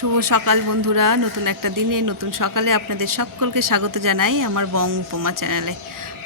শুভ সকাল বন্ধুরা, নতুন একটা দিনে নতুন সকালে আপনাদের সকলকে স্বাগত জানাই আমার বং উপমা চ্যানেলে।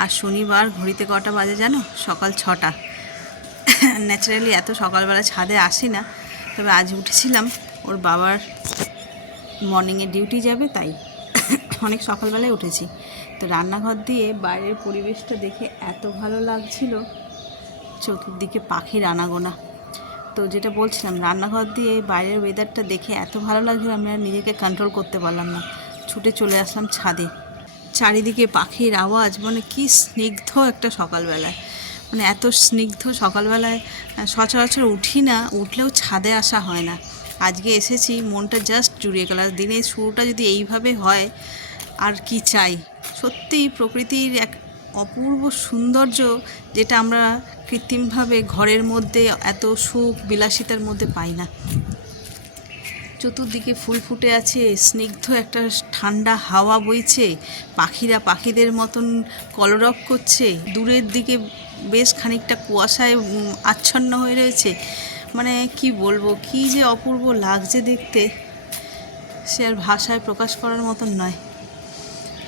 আর শনিবার ঘড়িতে কটা বাজে জানো? সকাল 6টা। ন্যাচারালি এত সকালবেলা ছাদে আসি না, তবে আজ উঠেছিলাম, ওর বাবার মর্নিংয়ে ডিউটি যাবে, তাই অনেক সকালবেলায় উঠেছি। তো রান্নাঘর দিয়ে বাইরের পরিবেশটা দেখে এত ভালো লাগছিল, চতুর্দিকে পাখির আনাগোনা। তো যেটা বলছিলাম, রান্নাঘর দিয়ে বাইরের ওয়েদারটা দেখে এত ভালো লাগছিল, আমি আর নিজেকে কন্ট্রোল করতে পারলাম না, ছুটে চলে আসলাম ছাদে। চারিদিকে পাখির আওয়াজ, মানে কি স্নিগ্ধ একটা সকালবেলায়, মানে এত স্নিগ্ধ সকালবেলায় সচরাচর উঠি না, উঠলেও ছাদে আসা হয় না। আজকে এসেছি, মনটা জাস্ট জুড়িয়ে গেল। দিনের শুরুটা যদি এইভাবে হয়, আর কি চাই। সত্যিই প্রকৃতির এক অপূর্ব সৌন্দর্য, যেটা আমরা কৃত্রিমভাবে ঘরের মধ্যে এত সুখ বিলাসিতার মধ্যে পাই না। চতুর্দিকে ফুল ফুটে আছে, স্নিগ্ধ একটা ঠান্ডা হাওয়া বইছে, পাখিরা পাখিদের মতন কলরব করছে, দূরের দিকে বেশ খানিকটা কুয়াশায় আচ্ছন্ন হয়ে রয়েছে। মানে কি বলবো, কি যে অপূর্ব লাগছে দেখতে, সে আর ভাষায় প্রকাশ করার মতন নয়।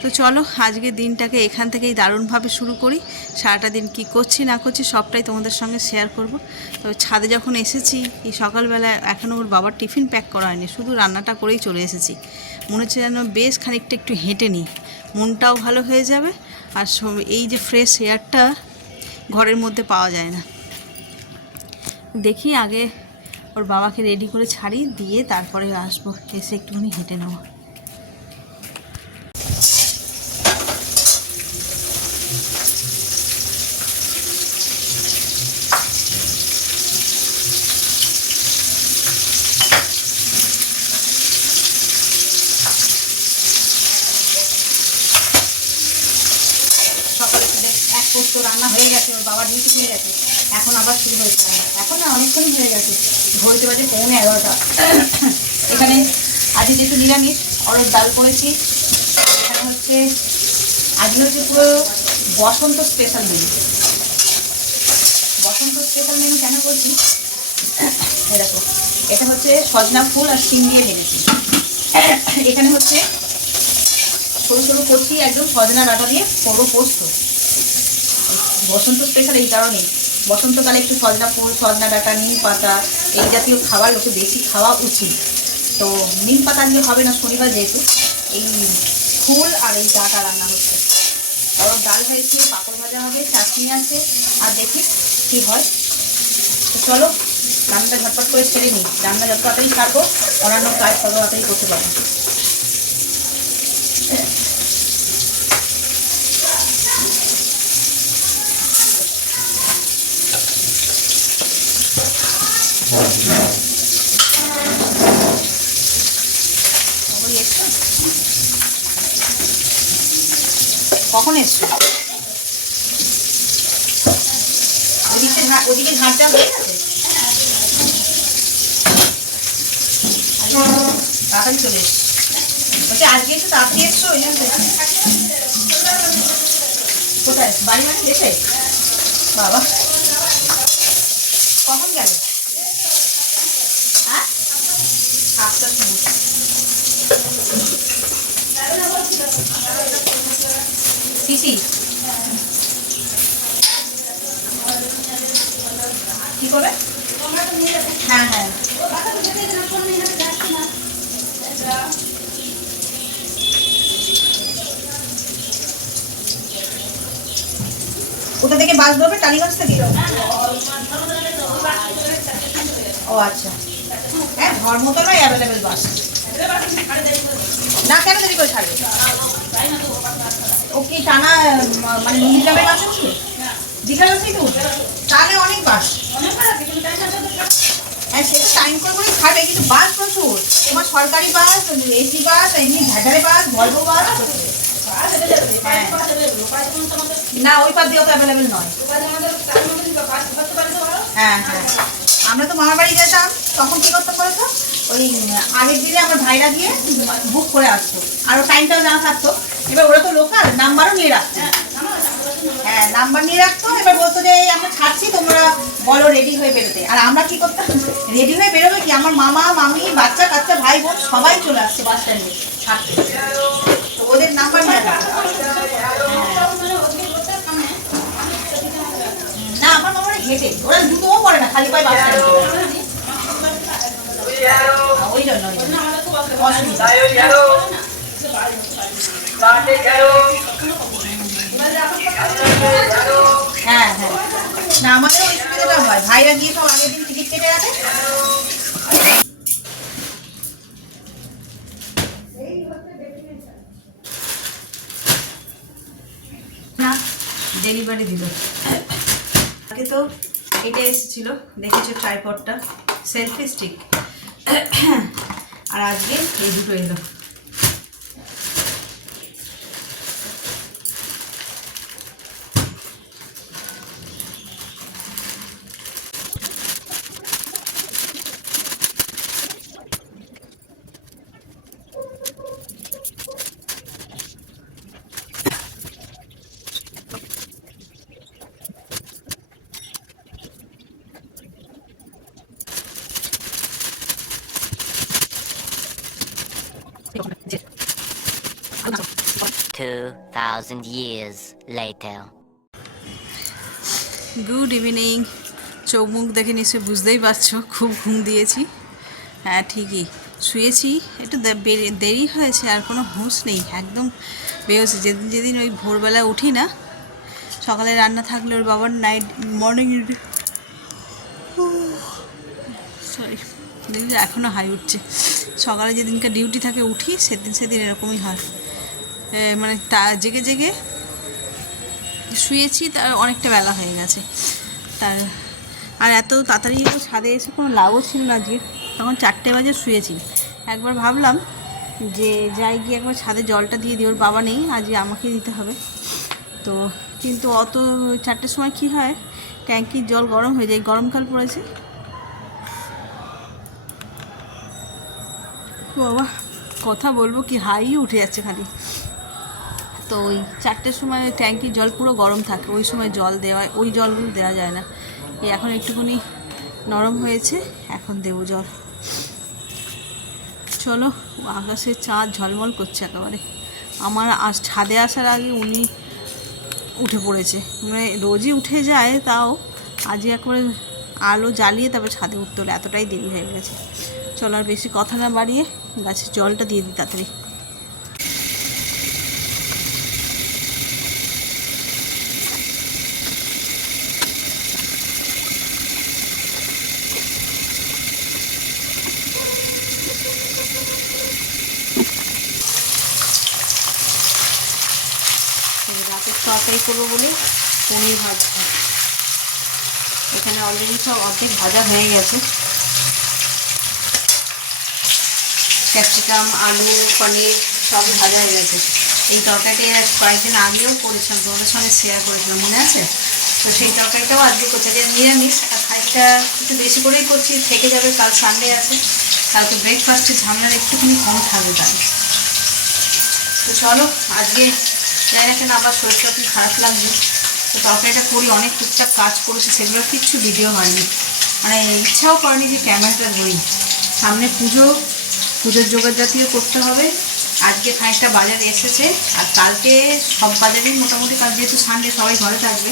তো চলো আজকে দিনটাকে এখান থেকেই দারুণভাবে শুরু করি। সারাটা দিন কি করছি না করছি সবটাই তোমাদের সঙ্গে শেয়ার করব। তবে ছাদে যখন এসেছি এই সকালবেলা, এখনও ওর বাবার টিফিন প্যাক করা হয়নি, শুধু রান্নাটা করেই চলে এসেছি। মনে হচ্ছে যেন বেশ খানিকটা একটু হেঁটে নিই, মনটাও ভালো হয়ে যাবে। আর এই যে ফ্রেশ এয়ারটা ঘরের মধ্যে পাওয়া যায় না। দেখি আগে ওর বাবাকে রেডি করে ছাড়ি, দিয়ে তারপরে আসবো, এসে একটুখানি হেঁটে নেবো। সকালে এক পোস্ত রান্না হয়ে গেছে, ওর বাবা ডিউটি হয়ে গেছে, এখন আবার শুরু হয়েছে রান্না। এখন না অনেকক্ষণই হয়ে গেছে, ঘড়িতে বাজে 11:15। এখানে আজকে যেহেতু নিরামিষ, অরড় ডাল করেছি। এখানে হচ্ছে আজকে হচ্ছে পুরো বসন্ত স্পেশাল মেনু। বসন্ত স্পেশাল মেনু কেন বলছি, দেখো, এটা হচ্ছে সজনা ফুল আর শিম দিয়ে ভেজেছি। এখানে হচ্ছে সরু সরু করছি একদম সজনা ডাঁটা দিয়ে করবো পোস্ত। বসন্ত স্পেশাল এই কারণেই, বসন্তকালে একটু সজনা ফুল, সজনা ডাঁটা, নিম পাতা, এই জাতীয় খাবার লোকে বেশি খাওয়া উচিত। তো নিম পাতা দিয়ে হবে না শনিবার, যেহেতু এই ফুল আর এই ডাঁটা রান্না হচ্ছে। গরম ডাল হয়েছে, পাঁপড় ভাজা হবে, চাটনি আছে, আর দেখি কি হয়। তো চলো রান্নাটা ঝটপট করে ছেড়ে নিই, রান্না যত তাড়াতাড়ি ছাড়বো অন্যান্য কাজ তত তাড়াতাড়ি করতে পারবো। কখন এসছো? ওদিকে ঝাঁটটা হয়ে গেছে, তাড়াতাড়ি চলে এসছো। বলছি আজকে একটু তাড়াতাড়ি এসছো, ওই জন্য। কোথায় বাড়ি মানে গেছে বাবা? কখন গেল? হ্যাঁ, 7টার সময়। সিসি কি করবে? হ্যাঁ হ্যাঁ, কোথা থেকে বাস ধরবে? টালিগঞ্জ থেকে? ও আচ্ছা, হ্যাঁ ধর্মতলায় অ্যাভেলেবেল বাস। না কেন দেরি করে ছাড়বে? ও কি টানা মানে নন্দীগ্রামের বাস উঠবে? দীঘার বাসেই তো উঠবে, তাহলে অনেক বাস। হ্যাঁ সে তো টাইম করে করে ছাড়বে, কিন্তু বাস প্রচুর। তোমার সরকারি বাস, এসি বাস, এমনি ভ্যাটারি বাস, ভলভো বাস। না ওই পাশ দিয়েও তো অ্যাভেলেবেল নয়। হ্যাঁ হ্যাঁ, আমরা তো মামার বাড়ি যেতাম, তখন কি করতে বলতো, ওই আগের দিনে আমার ভাইরা দিয়ে বুক করে আসতো, আরও টাইমটাও জানা থাকতো। এবার ওরা তো লোকাল, নাম্বারও নিয়ে রাখতো। হ্যাঁ নাম্বার নিয়ে রাখতো, এবার বলতো যে এই আমরা ছাড়ছি, তোমরা বলো রেডি হয়ে বেরোতে। আর আমরা কি করতাম, রেডি হয়ে বেরোবে কি, আমার মামা মামি বাচ্চা কাচ্চা ভাই বোন সবাই চলে আসছে বাস স্ট্যান্ডে ছাড়তে, তো ওদের নাম্বার নিয়ে রাখতো। না আমার মামারা হেঁটে, ওরা জুতোও পরে না, খালি পায়ে বাস স্ট্যান্ডে ওই জন্য অসুবিধা। হ্যাঁ হ্যাঁ, না আমাদের ওই সুবিধাটা হয়, ভাইরা গিয়ে সব আগের দিন টিকিট কেটে রাখে। না ডেলিভারি দিল আগে তো, এটা এসেছিল দেখেছো ট্রাইপডটা, সেলফি স্টিক, আর আজকে এই দুটো এলো। $2,000 years later. Good evening. চোখ মুখ দেখে নিশ্চয়ই বুঝতেই পারছো খুব ঘুম দিয়েছি। হ্যাঁ ঠিকই শুয়েছি, একটু দেরি হয়েছে, আর কোনো হুঁশ নেই, একদম বেরোছে। যেদিন যেদিন ওই ভোরবেলা উঠি না, সকালে রান্না থাকলে ওর বাবার নাইট মর্নিং, সরি এখনও হাই উঠছে, সকালে যেদিনকে ডিউটি থাকে উঠি, সেদিন সেদিন এরকমই হয়, মানে তা জেগে জেগে শুয়েছি, তার অনেকটা বেলা হয়ে গেছে তার। আর এত তাড়াতাড়ি ছাদে এসে কোনো লাভও ছিল না, যে তখন 4টে বাজে শুয়েছি। একবার ভাবলাম যে যাই গিয়ে একবার ছাদে জলটা দিয়ে দিই, ওর বাবা নেই, আজকে আমাকে দিতে হবে। তো কিন্তু অত 4টের সময় কি হয়, ট্যাঙ্কির জল গরম হয়ে যায়, গরমকাল পড়েছে। বাবা কথা বলবো কি, হাই উঠে যাচ্ছে খালি। তো ওই 4টের সময় ট্যাঙ্কির জল পুরো গরম থাকে, ওই সময় জল দেওয়া, ওই জলগুলো দেওয়া যায় না। এখন একটুখানি নরম হয়েছে, এখন দেবো জল। চলো, আকাশে চাঁদ ঝলমল করছে একেবারে। আমার ছাদে আসার আগে উনি উঠে পড়েছে, মানে রোজই উঠে যায়, তাও আজকে একবারে আলো জ্বালিয়ে তারপর ছাদে উঠতে হলো, এতটাই দেরি হয়ে গেছে। চলো আর বেশি কথা না বাড়িয়ে গাছের জলটা দিয়ে দিই তাড়াতাড়ি। রাতের তরকারি করবো বলে পনির ভাজছি। এখানে অলরেডি সব অর্ধেক ভাজা হয়ে গেছে, ক্যাপসিকাম আলু পনির সব ভাজা হয়ে গেছে। এই তরকারিটা কয়েকদিন আগেও করেছিলাম, তোমাদের সঙ্গে শেয়ার করেছিলাম, মনে আছে? তো সেই তরকারিটাও আজকে করছি, যে নিরামিষ, আর খানিকটা একটু বেশি করেই করছি, থেকে যাবে, কাল সানডে আছে, কালকে ব্রেকফাস্টের ঝামেলাটা একটুখানি কম থাকবে তাই। তো চলো আজকে যাই না কেন আবার শরীরটা খুব খারাপ লাগবে, তো তরকারিটা করি, অনেক টুকটাক কাজ করেছে, সেগুলো কিচ্ছু ভিডিও হয়নি, মানে ইচ্ছাও করেনি যে ক্যামেরাটা ধরি। সামনে পুজোর জোগাড় জাতীয় করতে হবে। আজকে খানিকটা বাজারে এসেছে, আর কালকে সব বাজারেই মোটামুটি, কাল যেহেতু সানডে সবাই ঘরে থাকবে,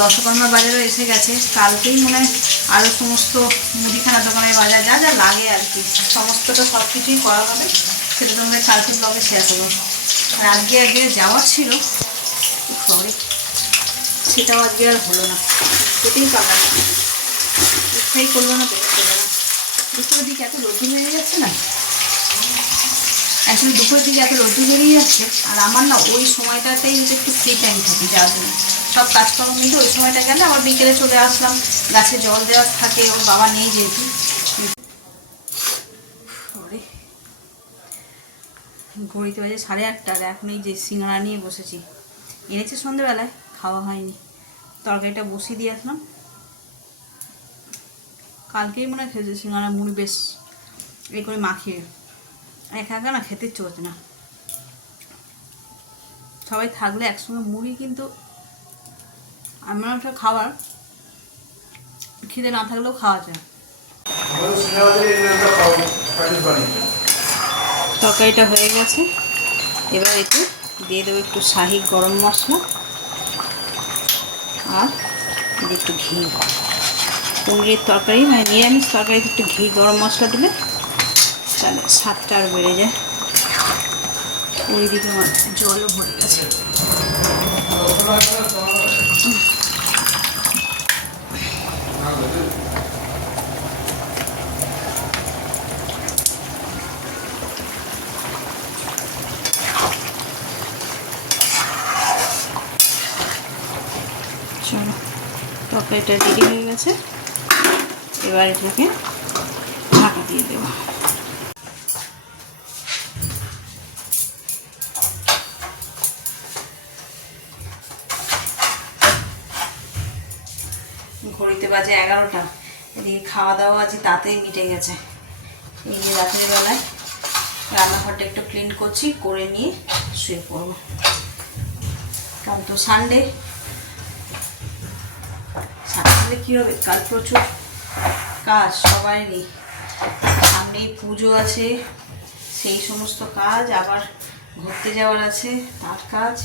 দশকর্মার বাজারও এসে গেছে। কালকেই মনে হয় আরও সমস্ত মুদিখানা দোকানের বাজার যা যা লাগে আর কি, সমস্তটা সব কিছুই করা হবে, সেটা তোমরা কালকে ব্লগে শেয়ার করবো। আর আজকে যাওয়ার ছিল সরি, সেটাও আজকে আর হলো না, যেতেই পারলাম না, ইচ্ছাই করলো না, বেরোতে পারলো না। দুপুরের দিকে এত রোদ্দুর বেরিয়ে যাচ্ছে না, অ্যাকচুয়ালি দুপুরের দিকে এত রোদ্দুর বেরিয়ে যাচ্ছে, আর আমার না ওই সময়টাতেই একটু ফ্রি টাইম থাকে, যাওয়ার জন্য সব কাজকর্ম মিলে ওই সময়টা গেলে আবার বিকেলে চলে আসলাম, গাছে জল দেওয়ার থাকে, ওর বাবা নেই যেহেতু। ঘড়িতে বাজে 8:30, আর এখন এই যে সিঙ্গাড়া নিয়ে বসেছি, এনেছে সন্ধ্যেবেলায়, খাওয়া হয়নি, তরকারিটা বসিয়ে দিয়ে আসলাম, কালকেই মনে হয় খেয়েছে সিঙ্গাড়া মুড়ি, বেশ এই করে মাখিয়ে, একা একা না খেতে চলছে না, সবাই থাকলে একসঙ্গে মুড়ি কিন্তু আমার একটা খাবার খিদে না থাকলেও খাওয়া যায়। তরকারিটা হয়ে গেছে, এবার এতে দিয়ে দেবো একটু শাহি গরম মশলা আর একটু ঘি। পনিরের তরকারি মানে নিরামিষ তরকারিতে একটু ঘি গরম মশলা দিলে তাহলে স্বাদটা আর বেড়ে যায়। ওইদিকে আমার জলও ভরে গেছে। চলো, তরকারিটা রেডি হয়ে গেছে, এবার এটাকে ঢাকা দিয়ে দেবো। ঘড়িতে বাজে 11টা। এদিকে খাওয়া দাওয়া আজ তাতেই মিটে গেছে। এই যে রাতের বেলায় রান্নাঘরটা একটু ক্লিন করছি, করে নিয়ে শুয়ে পড়বো। কাল তো সানডে কী হবে, কাল প্রচুর কাজ সবারই। সামনেই পুজো আছে, সেই সমস্ত কাজ, আবার ঘুরতে যাওয়ার আছে তার কাজ।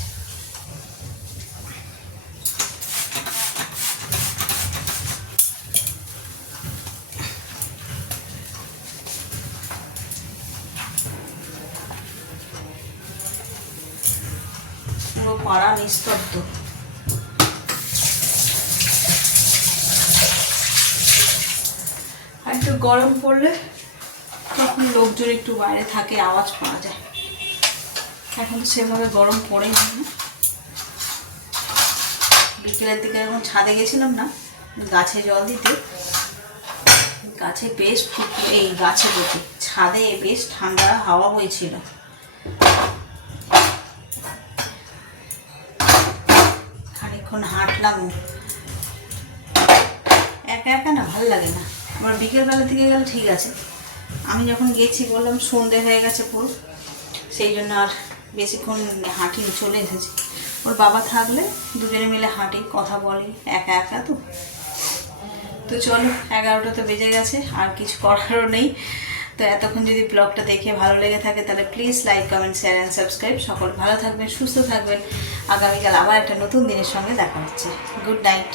পুরো পাড়া নিস্তব্ধ। আর একটু গরম পড়লে তখন লোকজন একটু বাইরে থাকে, আওয়াজ পাওয়া যায়। এখন তো সেভাবে গরম পড়েই না। বিকেলের দিকে যখন ছাদে গেছিলাম না গাছে জল দিতে, গাছে বেশ এই গাছে বসে ছাদে বেশ ঠান্ডা হাওয়া বইছিল। খানিকক্ষণ হাঁটলাম, একা একা না ভালো লাগে না। আবার বিকেলবেলা থেকে গেলে ঠিক আছে। আমি যখন গেছি বললাম সন্ধে হয়ে গেছে পুরো, সেই জন্য আর বেশিক্ষণ হাঁটিনি, চলে এসেছি। ওর বাবা থাকলে দুজনে মিলে হাঁটি, কথা বলি, একা একা তো। তো চলো, 11টা তো বেজে গেছে, আর কিছু করারও নেই। তো এতক্ষণ যদি ব্লগটা দেখে ভালো লেগে থাকে তাহলে please like, comment, share and subscribe. সকল ভালো থাকবেন, সুস্থ থাকবেন। আগামীকাল আবার একটা নতুন দিনের সঙ্গে দেখা হচ্ছে। Good night.